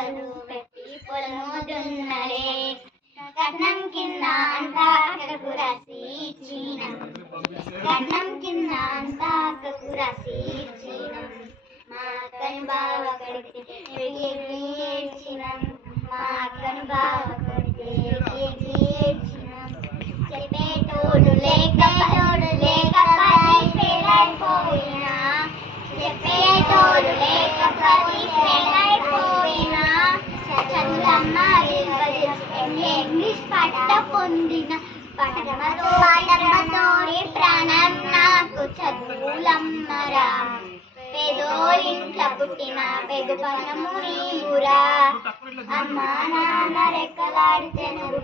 పరువు పెట్టి పొలము దున్నరే కట్నం కింద అంతా అక్కకు రాసి ఇచ్చినం కట్నం కింద అంతా అక్కకు రాసి ఇచ్చినం మా అక్కని బావ కడితే ఏడ్చినం మా అక్కని బావ కడితే ఏడ్చినం చెప్పేటోడు లేక పది ఫెయిలైపోయినా చెప్పేటోడు లేక పది ఫెయిలైపోయినా చదువులమ్మ ఇంగ్లీష్ పట్ట పొందిన పాటమ్మతోడి ప్రాణం నాకు చదువులమ్మరా పేదోరింట్ల పుట్టిన పెదుపనము నీవురా అమ్మా నాన్న రెక్కలాడితే నువ్వు